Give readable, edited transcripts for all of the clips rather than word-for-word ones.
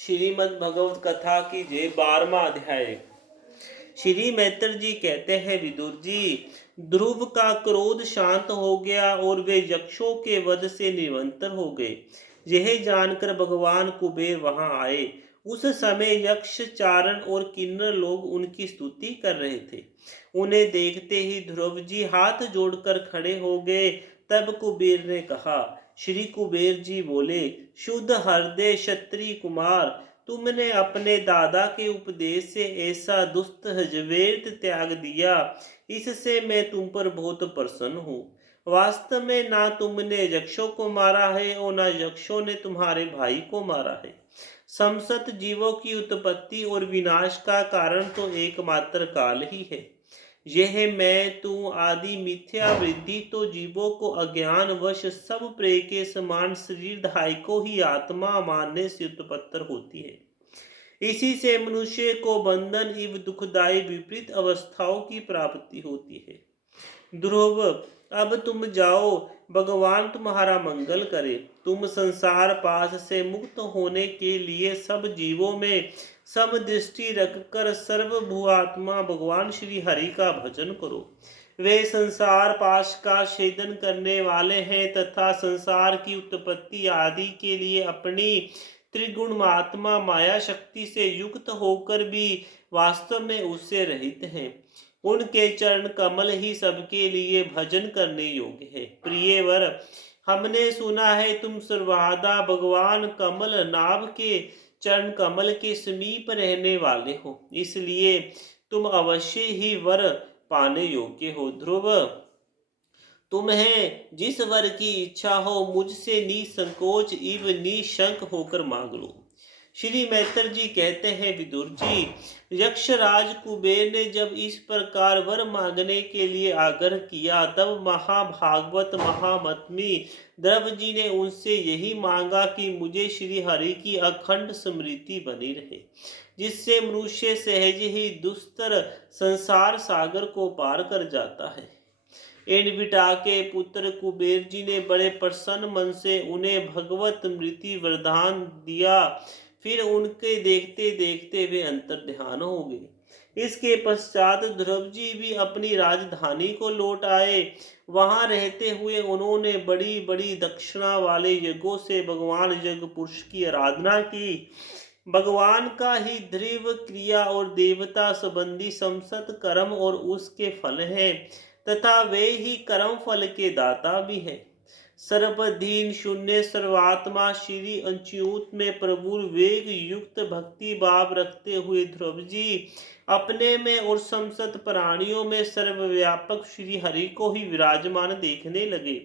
श्रीमद् भगवत कथा की जय। 12वां अध्याय। श्री मैत्र जी कहते हैं, विदुर जी, ध्रुव का क्रोध शांत हो गया और वे यक्षों के वध से निरंतर हो गए। यह जानकर भगवान कुबेर वहां आए। उस समय यक्ष, चारण और किन्नर लोग उनकी स्तुति कर रहे थे। उन्हें देखते ही ध्रुव जी हाथ जोड़कर खड़े हो गए। तब कुबेर ने कहा, श्री कुबेर जी बोले, शुद्ध हृदय क्षत्रिय कुमार, तुमने अपने दादा के उपदेश से ऐसा दुष्ट व्यर्थ त्याग दिया, इससे मैं तुम पर बहुत प्रसन्न हूँ। वास्तव में ना तुमने यक्षों को मारा है और ना यक्षों ने तुम्हारे भाई को मारा है। समस्त जीवों की उत्पत्ति और विनाश का कारण तो एकमात्र काल ही है। यह मैं तू आदि मिथ्या वृद्धि तो जीवों को अज्ञान वश सब प्रेय के समान शरीरधारी को ही आत्मा मानने से उत्पत्तर होती है। इसी से मनुष्य को बंधन एवं दुखदायी विपरीत अवस्थाओं की प्राप्ति होती है। ध्रुव, अब तुम जाओ, भगवान तुम्हारा मंगल करे। तुम संसार पाश से मुक्त होने के लिए सब जीवों में सम दृष्टि रखकर सर्वभूआत्मा भगवान श्री हरि का भजन करो। वे संसार पाश का छेदन करने वाले हैं तथा संसार की उत्पत्ति आदि के लिए अपनी त्रिगुणात्मा माया शक्ति से युक्त होकर भी वास्तव में उससे रहित हैं। उनके चरण कमल ही सबके लिए भजन करने योग्य है। प्रिय वर, हमने सुना है तुम सर्वदा भगवान कमल नाभ के चरण कमल के समीप रहने वाले हो, इसलिए तुम अवश्य ही वर पाने योग्य हो। ध्रुव, तुम्हें जिस वर की इच्छा हो मुझसे निसंकोच एवं निशंक होकर मांग लो। श्री मैत्र जी कहते हैं, विदुर जी, यक्षराज कुबेर ने जब इस प्रकार वर मांगने के लिए आग्रह किया, तब महाभागवत महामतमी ध्रुव जी ने उनसे यही मांगा कि मुझे श्री हरि की अखंड स्मृति बनी रहे, जिससे मनुष्य सहज ही दुस्तर संसार सागर को पार कर जाता है। एनबिटा के पुत्र कुबेर जी ने बड़े प्रसन्न मन से उन्हें भगवत स्मृति वरदान दिया। फिर उनके देखते देखते वे अंतर ध्यान हो गए। इसके पश्चात ध्रुव जी भी अपनी राजधानी को लौट आए। वहां रहते हुए उन्होंने बड़ी बड़ी दक्षिणा वाले यज्ञों से भगवान यज्ञ पुरुष की आराधना की। भगवान का ही ध्रुव क्रिया और देवता संबंधी समस्त कर्म और उसके फल हैं तथा वे ही कर्म फल के दाता भी हैं। सर्वधीन शून्य सर्वात्मा श्री अच्युत में प्रभु वेग युक्त भक्ति भाव रखते हुए ध्रुव जी अपने में और समस्त प्राणियों में सर्वव्यापक श्री हरि को ही विराजमान देखने लगे।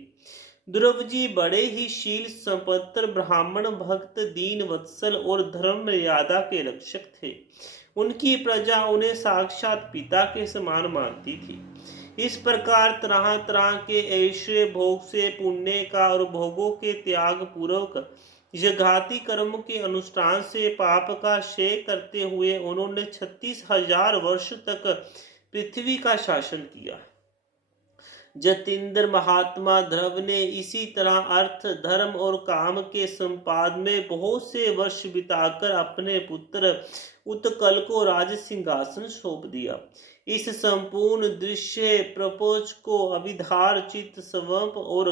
ध्रुव जी बड़े ही शील संपन्न ब्राह्मण भक्त, दीन वत्सल और धर्म मर्यादा के रक्षक थे। उनकी प्रजा उन्हें साक्षात पिता के समान मानती थी। इस प्रकार तरह तरह के ऐश्वर्य भोग से, पुण्य का और भोगों के त्याग पूर्वक यज्ञाति कर्म के अनुष्ठान से पाप का क्षय करते हुए उन्होंने 36,000 वर्ष तक पृथ्वी का शासन किया। जतीन्द्र महात्मा ध्रुव ने इसी तरह अर्थ, धर्म और काम के संपादन में बहुत से वर्ष बिताकर अपने पुत्र उत्कल को राज सिंहासन सौंप दिया। इस संपूर्ण दृश्य प्रपंच को अविधार चित्त स्वंप और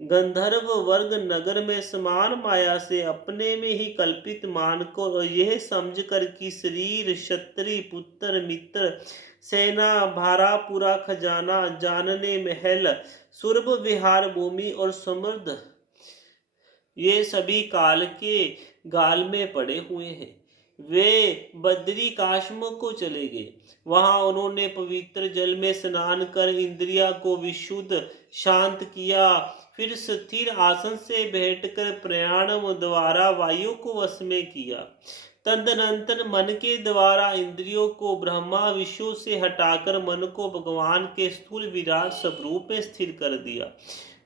गंधर्व वर्ग नगर में समान माया से अपने में ही कल्पित मानकर और यह समझकर कि शरीर, क्षत्रिय, पुत्र, मित्र, सेना, भारा, पूरा खजाना, जानने महल, सुरभ विहार भूमि और समृद्ध, ये सभी काल के गाल में पड़े हुए हैं। वे बद्री काश्म को चले गए। वहां उन्होंने पवित्र जल में स्नान कर इंद्रिया को विशुद्ध शांत किया। फिर स्थिर आसन से बैठकर प्राणायाम द्वारा वायु को वश में किया। तदनंतर मन के द्वारा इंद्रियों को ब्रह्मा विषयों से हटाकर मन को भगवान के स्थूल विराट स्वरूप में स्थिर कर दिया।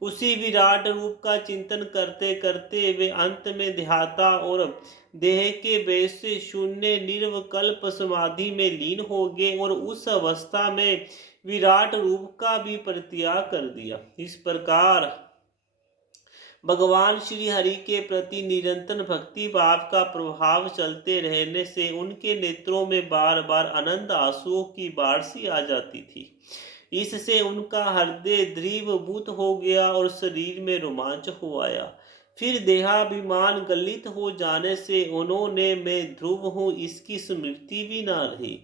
उसी विराट रूप का चिंतन करते करते वे अंत में ध्याता और देह के वैसे शून्य निर्विकल्प समाधि में लीन हो गए और उस अवस्था में विराट रूप का भी परित्याग कर दिया। इस प्रकार भगवान श्री हरि के प्रति निरंतर भक्ति भाव का प्रभाव चलते रहने से उनके नेत्रों में बार बार आनंद आंसुओं की बाढ़ सी आ जाती थी। इससे उनका हृदय द्रवीभूत हो गया और शरीर में रोमांच हो आया। फिर देहाभिमान गलित हो जाने से उन्होंने मैं ध्रुव हूँ इसकी स्मृति भी न रही।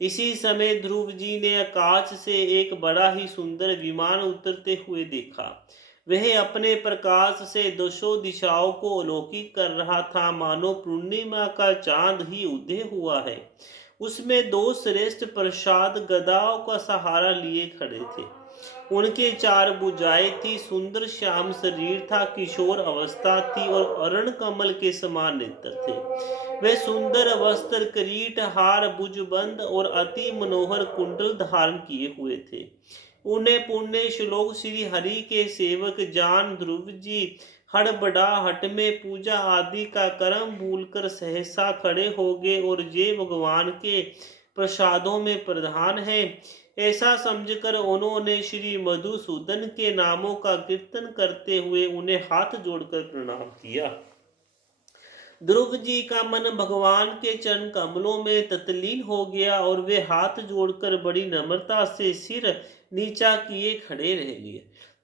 इसी समय ध्रुव जी ने आकाश से एक बड़ा ही सुंदर विमान उतरते हुए देखा। वह अपने प्रकाश से दसों दिशाओं को अलौकिक कर रहा था, मानो पूर्णिमा का चांद ही उदय हुआ है। उसमें दो श्रेष्ठ प्रसाद गदाओं का सहारा लिए खड़े थे। उनके चार भुजाएं थी, सुंदर श्याम शरीर था, किशोर अवस्था थी और अरण कमल के समान नेत्र थे। वे सुंदर वस्त्र, किरीट, हार, भुजबंद और अति मनोहर कुंडल धारण किए हुए थे। उन्हें पुण्य श्लोक श्री हरि के सेवक जान ध्रुव जी हड़बड़ाहट में पूजा आदि का कर्म भूलकर सहसा खड़े हो गए और ये भगवान के प्रसादों में प्रधान है ऐसा समझकर उन्होंने श्री मधुसूदन के नामों का कीर्तन करते हुए उन्हें हाथ जोड़कर प्रणाम किया। ध्रुव जी का मन भगवान के चरण कमलों में तत्लीन हो गया और वे हाथ जोड़कर बड़ी नम्रता से सिर नीचा किए खड़े रह गए।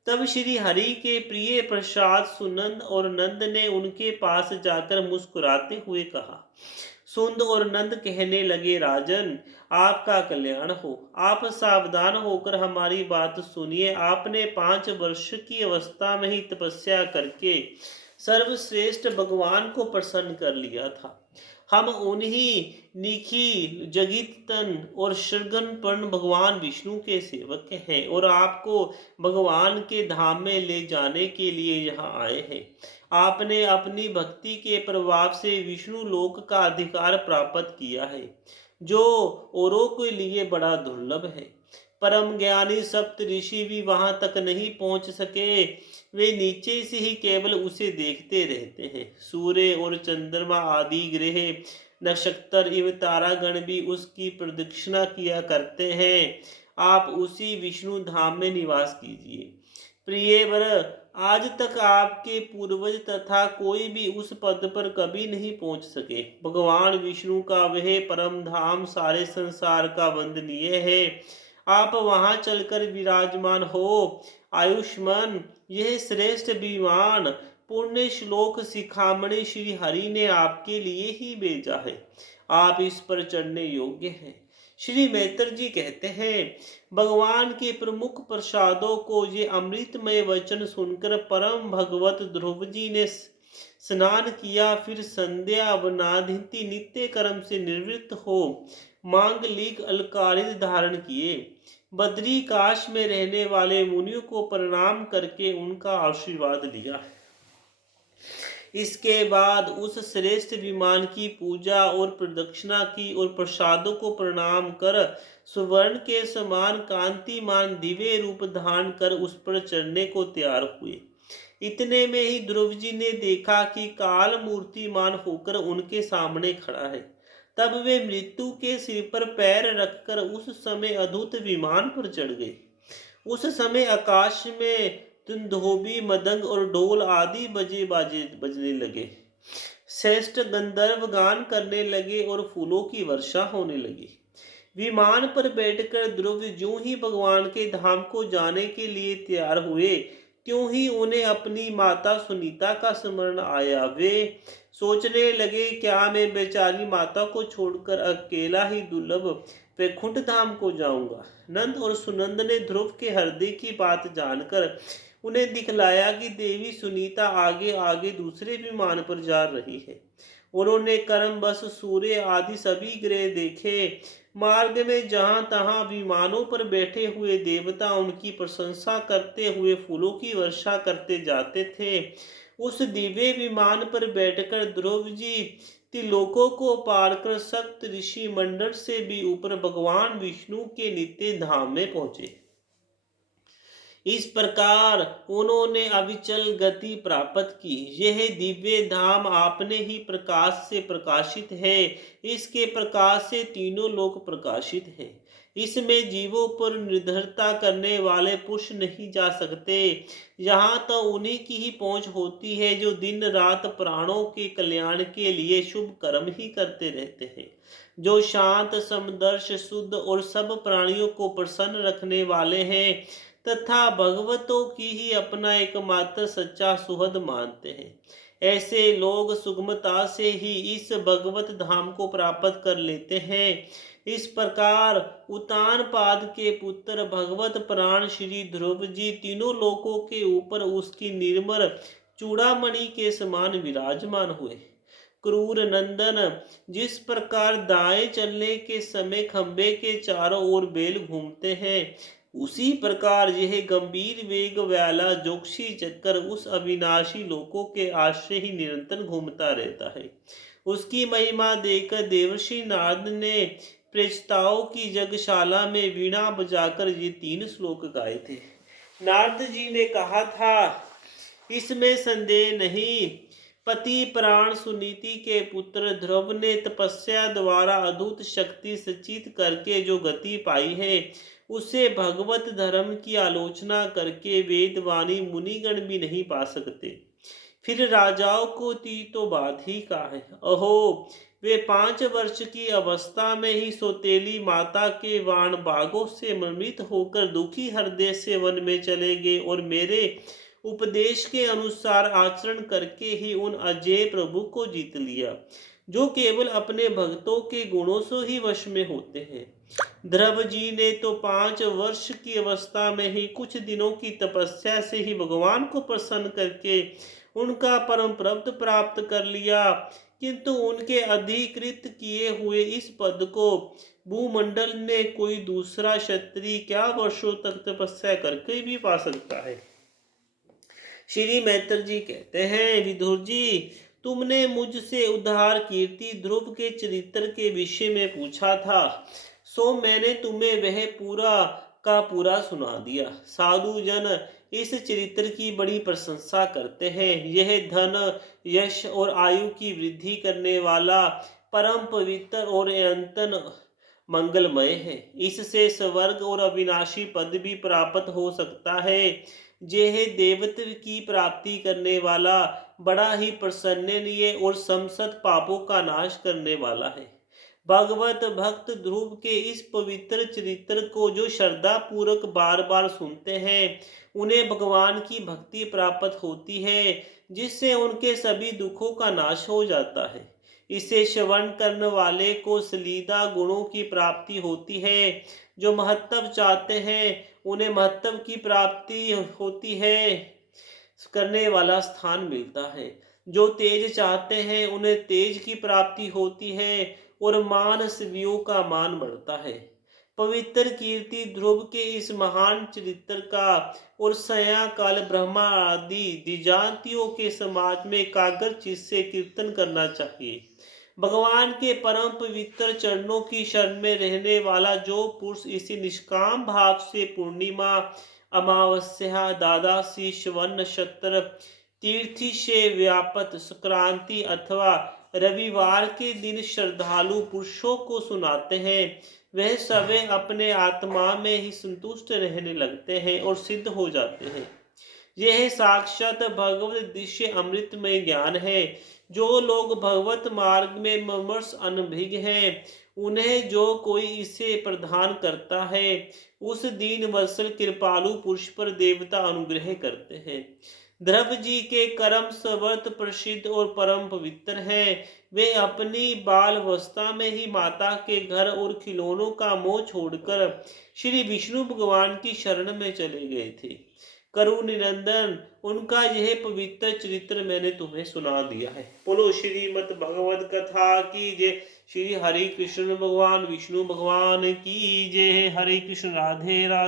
तब श्री हरि के प्रिय प्रसाद सुनंद और नंद ने उनके पास जाकर मुस्कुराते हुए कहा। सुंद और नंद कहने लगे, राजन आपका कल्याण हो, आप सावधान होकर हमारी बात सुनिए। आपने 5 वर्ष की अवस्था में ही तपस्या करके सर्वश्रेष्ठ भगवान को प्रसन्न कर लिया था। हम उन्हीं निखिल जगितन और शृंगनपर्ण भगवान विष्णु के सेवक हैं और आपको भगवान के धाम में ले जाने के लिए यहाँ आए हैं। आपने अपनी भक्ति के प्रभाव से विष्णु लोक का अधिकार प्राप्त किया है, जो औरों के लिए बड़ा दुर्लभ है। परम ज्ञानी सप्त ऋषि भी वहां तक नहीं पहुंच सके, वे नीचे से ही केवल उसे देखते रहते हैं। सूर्य और चंद्रमा आदि ग्रह, नक्षत्र एवं तारागण भी उसकी प्रदक्षिणा किया करते हैं। आप उसी विष्णु धाम में निवास कीजिए। प्रियवर, आज तक आपके पूर्वज तथा कोई भी उस पद पर कभी नहीं पहुंच सके। भगवान विष्णु का वह परम धाम सारे संसार का वंदनीय है। आप वहां चलकर विराजमान हो। आयुष्मान, यह श्रेष्ठ विमान पुण्य श्लोक शिखामणि श्री हरि ने आपके लिए ही भेजा है। आप इस पर चढ़ने योग्य हैं। श्री मैत्र जी कहते हैं, भगवान के प्रमुख प्रसादों को ये अमृतमय वचन सुनकर परम भगवत ध्रुव जी ने स्नान किया। फिर संध्या वनाधिति नित्य कर्म से निवृत्त हो मांगलिक अलंकारित धारण किए। बद्री काश में रहने वाले मुनियों को प्रणाम करके उनका आशीर्वाद लिया। इसके बाद उस श्रेष्ठ विमान की पूजा और प्रदक्षिणा की और प्रसादों को प्रणाम कर सुवर्ण के समान कांतिमान दिव्य रूप धारण कर उस पर चढ़ने को तैयार हुए। इतने में ही ध्रुव जी ने देखा कि काल मूर्तिमान होकर उनके सामने खड़ा है। तब वे मृत्यु के सिर पर पैर रखकर उस समय अद्भुत विमान पर चढ़ गए। उस समय आकाश में धोबी, मदंग और ढोल आदि बजने लगे। श्रेष्ठ गंधर्व गान करने लगे और फूलों की वर्षा होने लगी। विमान पर बैठकर ध्रुव ज्यों ही भगवान के धाम को जाने के लिए तैयार हुए, त्यों ही उन्हें अपनी माता सुनीता का स्मरण आया। वे सोचने लगे, क्या मैं बेचारी माता को छोड़कर अकेला ही दुर्लभ वैकुंठ धाम को जाऊंगा। नंद और सुनंद ने ध्रुव के हृदय की बात जानकर उन्हें दिखलाया कि देवी सुनीता आगे आगे दूसरे विमान पर जा रही है। उन्होंने कर्म बस सूर्य आदि सभी ग्रह देखे। मार्ग में जहां तहां विमानों पर बैठे हुए देवता उनकी प्रशंसा करते हुए फूलों की वर्षा करते जाते थे। उस दिव्य विमान पर बैठकर ध्रुव जी त्रिलोकों को पार कर सप्त ऋषि मंडल से भी ऊपर भगवान विष्णु के नित्य धाम में पहुंचे। इस प्रकार उन्होंने अविचल गति प्राप्त की। यह दिव्य धाम आपने ही प्रकाश से प्रकाशित है। इसके प्रकाश से तीनों लोक प्रकाशित है। इसमें जीवों पर निर्भरता करने वाले पुरुष नहीं जा सकते। यहाँ तो उन्हीं की ही पहुँच होती है जो दिन रात प्राणों के कल्याण के लिए शुभ कर्म ही करते रहते हैं, जो शांत समदर्श शुद्ध और सब प्राणियों को प्रसन्न रखने वाले हैं तथा भगवतों की ही अपना एकमात्र सच्चा सुहृद मानते हैं। ऐसे लोग सुगमता से ही इस भगवत धाम को प्राप्त कर लेते हैं। इस प्रकार उतानपाद के पुत्र भगवत प्राण श्री ध्रुव जी तीनों लोकों के ऊपर उसकी निर्मल चूड़ामणि के समान विराजमान हुए। क्रूर नंदन जिस प्रकार दाएं चलने के समय खंबे के चारों ओर बेल घूमते हैं, उसी प्रकार यह गंभीर वेग वाला जोक्षी चक्कर उस अविनाशी लोकों के आश्रय ही निरंतर घूमता रहता है। उसकी महिमा देखकर देवर्षि नारद ने प्रेताओं की यज्ञशाला में वीणा बजाकर ये 3 श्लोक गाए थे। नारद जी ने कहा था, इसमें संदेह नहीं, पति प्राण सुनीति के पुत्र ध्रुव ने तपस्या द्वारा अद्भुत शक्ति सचित करके जो गति पाई है, उसे भगवत धर्म की आलोचना करके वेदवाणी मुनिगण भी नहीं पा सकते। फिर राजाओं को तो बात ही का है। अहो, वे 5 वर्ष की अवस्था में ही सौतेली माता के वाण बागों से मृत होकर दुखी हृदय से वन में चले गए और मेरे उपदेश के अनुसार आचरण करके ही उन अजय प्रभु को जीत लिया, जो केवल अपने भक्तों के गुणों से ही वश में होते हैं। ध्रुव जी ने तो 5 वर्ष की अवस्था में ही कुछ दिनों की तपस्या से ही भगवान को प्रसन्न करके उनका परम पद प्राप्त कर लिया, किंतु उनके अधिकृत किए हुए इस पद को भूमंडल में कोई दूसरा क्षत्रिय क्या वर्षों तक तपस्या करके भी पा सकता है। श्री मैत्र जी कहते हैं, विदुर जी, तुमने मुझसे उद्धार कीर्ति ध्रुव के चरित्र के विषय में पूछा था, सो मैंने तुम्हें वह पूरा का पूरा सुना दिया। साधु जन इस चरित्र की बड़ी प्रशंसा करते हैं। यह धन यश और आयु की वृद्धि करने वाला परम पवित्र और अनंत मंगलमय है। इससे स्वर्ग और अविनाशी पद भी प्राप्त हो सकता है। यह देवत्व की प्राप्ति करने वाला बड़ा ही प्रसन्ननीय और समस्त पापों का नाश करने वाला है। भगवत भक्त ध्रुव के इस पवित्र चरित्र को जो श्रद्धा पूर्वक बार बार सुनते हैं, उन्हें भगवान की भक्ति प्राप्त होती है, जिससे उनके सभी दुखों का नाश हो जाता है। इसे श्रवण करने वाले को सलीदा गुणों की प्राप्ति होती है। जो महत्व चाहते हैं उन्हें महत्व की प्राप्ति होती है, करने वाला स्थान मिलता है। जो तेज चाहते हैं उन्हें तेज की प्राप्ति होती है और मान सेवियों का मान बढ़ता है। पवित्र कीर्ति ध्रुव के इस महान चरित्र का और सयाकाल ब्रह्मा आदि दिजांतियों के समाज में एकाग्र चित्त से कीर्तन करना चाहिए। भगवान के परम पवित्र चरणों की शरण में रहने वाला जो पुरुष इसी निष्काम भाव से पूर्णिमा, अमावस्या, द्वादशी, श्रवण नक्षत्र, तीर्थी से व्यापत संक्रांति अथवा रविवार के दिन श्रद्धालु पुरुषों को सुनाते हैं, वह सवे अपने आत्मा में ही संतुष्ट रहने लगते हैं और सिद्ध हो जाते हैं। यह साक्षात भगवत दृश्य अमृतमय ज्ञान है। जो लोग भगवत मार्ग में ममर्ष अनभिज्ञ हैं, उन्हें जो कोई इसे प्रदान करता है, उस दीन वत्सल कृपालु पुरुष पर देवता अनुग्रह करते हैं। ध्रुव जी के कर्म सर्वत्र प्रसिद्ध और परम पवित्र हैं। वे अपनी बाल अवस्था में ही माता के घर और खिलौनों का मोह छोड़कर श्री विष्णु भगवान की शरण में चले गए थे। करु निरंजन उनका यह पवित्र चरित्र मैंने तुम्हें सुना दिया है। बोलो श्रीमद् भगवत कथा की जय। श्री हरि कृष्ण भगवान विष्णु भगवान की जय। हरे कृष्ण, राधे राधे।